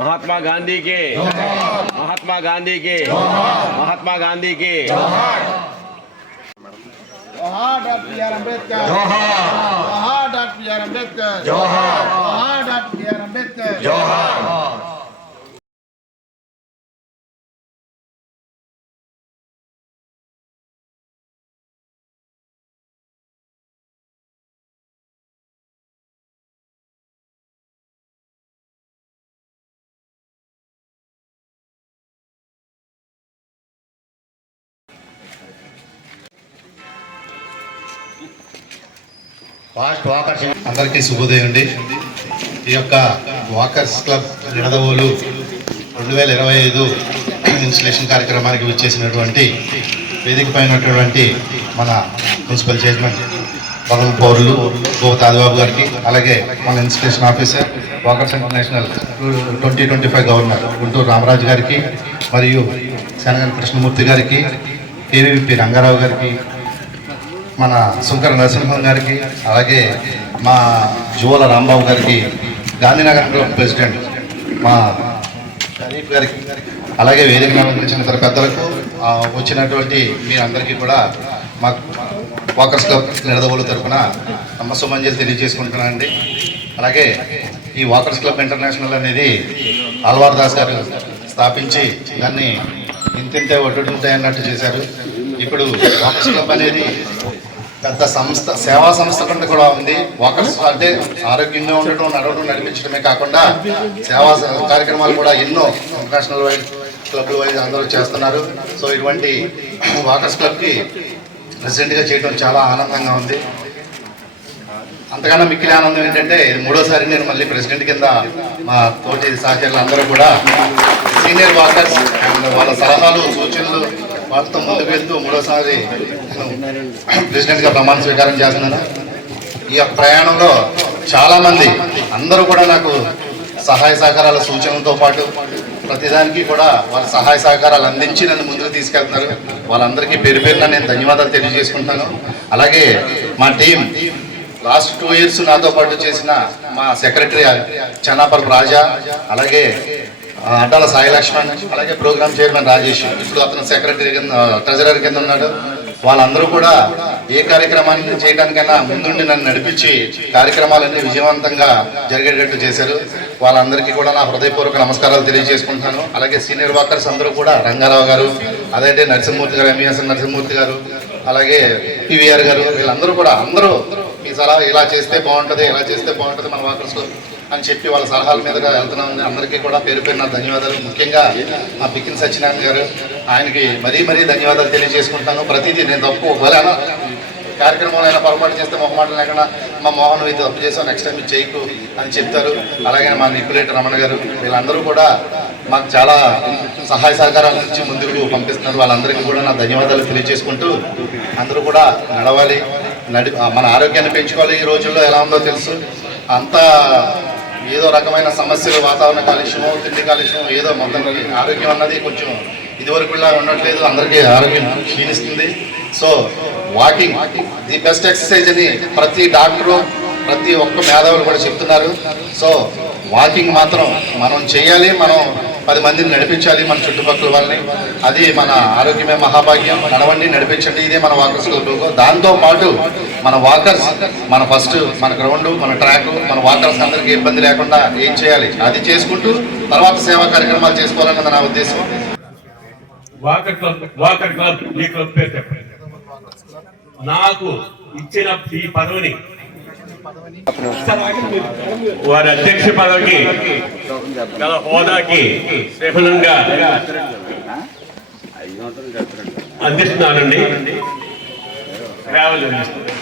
महात्मा गांधी के। महात्मा गांधी के। महात्मा गांधी के। जोहार doctor B R Ambedkar doctor B R Ambedkar doctor B R Ambedkar fast walkers అందరికీ శుభోదయం అండి. ఈ యొక్క వాకర్స్ క్లబ్ నిడదవోలు రెండు వేల ఇరవై ఐదు ఇన్స్టలేషన్ కార్యక్రమానికి వచ్చేసినటువంటి వేదిక పైనటువంటి మన మున్సిపల్ చైర్మన్ పదవి పౌరులు గోపతి ఆదిబాబు గారికి అలాగే మన institution officer walkers international twenty twenty five governor Guntur Ramaraju గారికి మరియు శనగన్ కృష్ణమూర్తి గారికి కేవీపీ రంగారావు గారికి మన శంకర నరసింహం గారికి అలాగే మా జువల రాంబాబు గారికి గాంధీనగర్ క్లబ్ ప్రెసిడెంట్ మా షరీఫ్ గారికి అలాగే వేదిక నిర్వహించిన ఇతర పెద్దలకు వచ్చినటువంటి మీరందరికీ కూడా మా వాకర్స్ క్లబ్ నిడదవుల తరఫున నమ్మసమంజలు తెలియజేసుకుంటున్నానండి. అలాగే ఈ వాకర్స్ క్లబ్ ఇంటర్నేషనల్ అనేది అల్వార్ దాస్ గారు స్థాపించి దాన్ని ఇంతింతే ఒడ్డుంటాయి అన్నట్టు చేశారు. ఇప్పుడు వాకర్స్ క్లబ్ అనేది పెద్ద సంస్థ సేవా సంస్థ కింద కూడా ఉంది. వాకర్స్ అంటే ఆరోగ్యంగా ఉండటం నడవడం నడిపించడమే కాకుండా సేవా కార్యక్రమాలు కూడా ఎన్నో ఇంటర్నేషనల్ వైడ్ క్లబ్లు వైజ్ అందరూ చేస్తున్నారు. సో ఇటువంటి వాకర్స్ క్లబ్కి ప్రెసిడెంట్గా చేయడం చాలా ఆనందంగా ఉంది. అంతకన్నా మిక్కిలి ఆనందం ఏంటంటే మూడోసారి నేను మళ్ళీ ప్రెసిడెంట్ కింద మా తోటి సహచరులు అందరూ కూడా సీనియర్ వాకర్స్ వాళ్ళ సలహాలు సూచనలు వాళ్ళతో ముందుకు వెళ్తూ మూడోసారి నేను ప్రెసిడెంట్గా ప్రమాణ స్వీకారం చేస్తున్నాను. ఈ యొక్క ప్రయాణంలో చాలామంది అందరూ కూడా నాకు సహాయ సహకారాల సూచనలతో పాటు ప్రతిదానికి కూడా వాళ్ళ సహాయ సహకారాలు అందించి నన్ను ముందుకు తీసుకెళ్తున్నారు. వాళ్ళందరికీ పేరు పేరున నేను ధన్యవాదాలు తెలియజేసుకుంటాను. అలాగే మా టీం లాస్ట్ టూ ఇయర్స్ నాతో పాటు చేసిన మా సెక్రటరీ చనాపల్ రాజా అలాగే ఆ, అడ్డాల సాయి లక్ష్మణ్ అలాగే ప్రోగ్రామ్ చైర్మన్ రాజేష్ ఇప్పుడు అతను సెక్రటరీ కింద ట్రెజరర్ కింద ఉన్నాడు. వాళ్ళందరూ కూడా ఏ కార్యక్రమాన్ని చేయడానికైనా ముందుండి నన్ను నడిపించి కార్యక్రమాలన్నీ విజయవంతంగా జరిగేటట్టు చేశారు. వాళ్ళందరికీ కూడా నా హృదయపూర్వక నమస్కారాలు తెలియజేసుకుంటున్నాను. అలాగే సీనియర్ వర్కర్స్ అందరూ కూడా రంగారావు గారు అదైతే నరసింహమూర్తి గారు ఎంఈఎస్ఎన్ నరసింహమూర్తి గారు అలాగే పివిఆర్ గారు వీళ్ళందరూ కూడా అందరూ మీ సలహా ఇలా చేస్తే బాగుంటుంది ఇలా చేస్తే బాగుంటుంది మన వర్కర్స్ అని చెప్పి వాళ్ళ సలహాల మీదుగా వెళ్తున్నాం. అందరికీ కూడా పేరు పేరున ధన్యవాదాలు. ముఖ్యంగా మా పికిన్ సత్యనారాయణ గారు ఆయనకి మరీ మరీ ధన్యవాదాలు తెలియజేసుకుంటాను ప్రతిదీ నేను తప్పు ఒకవేళ కార్యక్రమంలో అయినా పొరపాటు చేస్తే మొహమాట లేకుండా మా మోహన్ ఇది తప్పు చేసాం నెక్స్ట్ టైం ఇది చేయకు అని చెప్తారు. అలాగే మా నిపులేటి రమణ గారు వీళ్ళందరూ కూడా మాకు చాలా సహాయ సహకారాల నుంచి ముందుకు పంపిస్తున్నారు. వాళ్ళందరికీ కూడా నా ధన్యవాదాలు తెలియజేసుకుంటూ అందరూ కూడా నడవాలి. నడి మన ఆరోగ్యాన్ని పెంచుకోవాలి. ఈ రోజుల్లో ఎలా ఉందో తెలుసు. అంతా ఏదో రకమైన సమస్యలు వాతావరణ కాలుష్యము తిండి కాలుష్యం ఏదో మొత్తం ఆరోగ్యం అన్నది కొంచెం ఇదివరకులా ఉండట్లేదు. అందరికీ ఆరోగ్యం క్షీణిస్తుంది. So walking the best exercise అని ప్రతి డాక్టరు ప్రతి ఒక్క మేధావులు కూడా చెప్తున్నారు. సో వాకింగ్ మాత్రం మనం చేయాలి. మనం పది మందిని నడిపించాలి మన చుట్టుపక్కల వాళ్ళని. అది మన ఆరోగ్యమే మహాభాగ్యం. నడవండి నడిపించండి. ఇదే మన వాకర్స్ లోగో. దాంతో పాటు మన వాకర్స్ మన ఫస్ట్ మన గ్రౌండ్ మన ట్రాక్ మన వాకర్స్ అందరికీ ఇబ్బంది లేకుండా ఏం చేయాలి? అది చేసుకుంటూ తర్వాత సేవా కార్యక్రమాలు చేసుకోవాలన్నది నా ఉద్దేశం. నాకు ఇచ్చిన ఈ పదవిని వారి అధ్యక్ష పదవికి గల హోదాకి శ్రీఫలంగా అందిస్తున్నానండి. ట్రావెల్ అందిస్తున్నాను